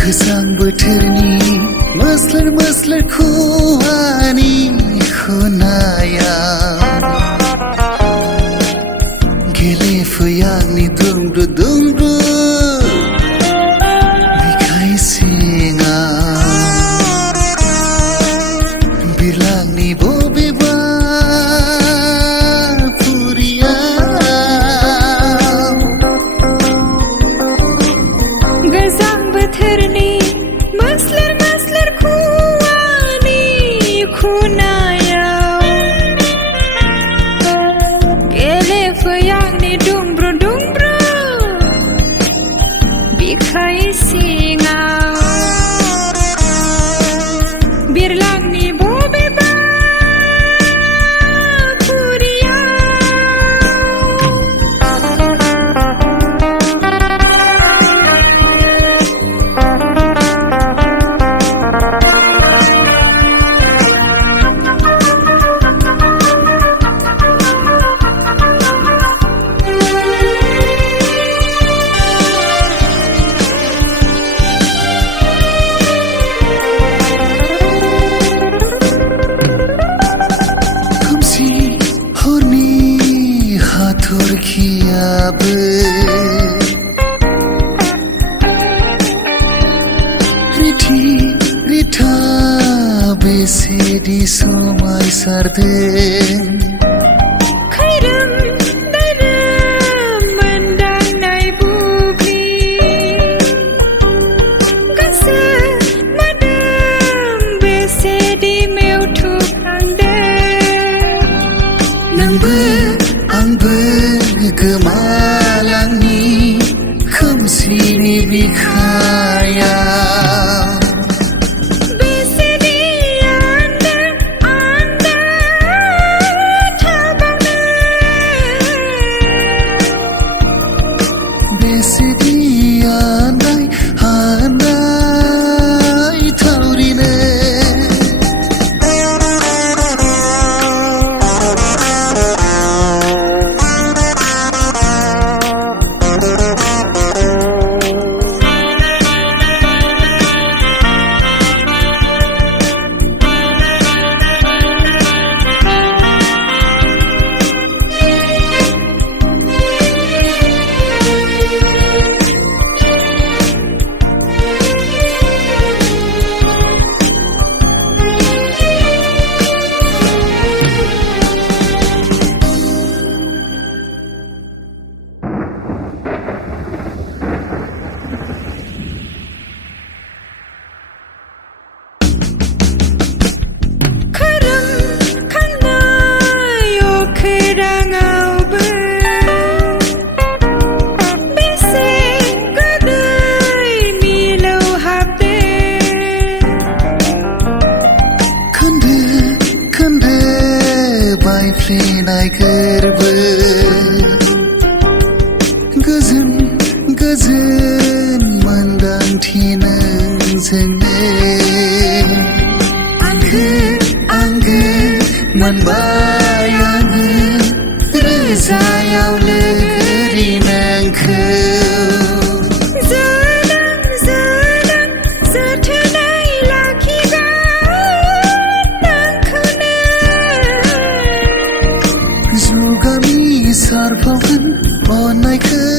Gwjang Bwthwrni maslar khwani hwnai gele fuyangni dumru bikhai singa bilangni bobeba puria Gwjang Bwthwrni maslar khwani hwnai gele fuyangni dumru bikhai singa birlangni bobeba puria Rita besedi somai sarde khwrwm daram mendanai bubli gasa madam besedi mewthu khangde nangbo angbo gemalangni खोमसिनि बिखाया गोजोन मोन्दांथि नोंजोंनो आंगो मोनबाय आङो रोजायाव लोगोरि नोंखौ जोथोनै लाखिगोन नोंखौनो जुगामि सारफावगोन अननायखौ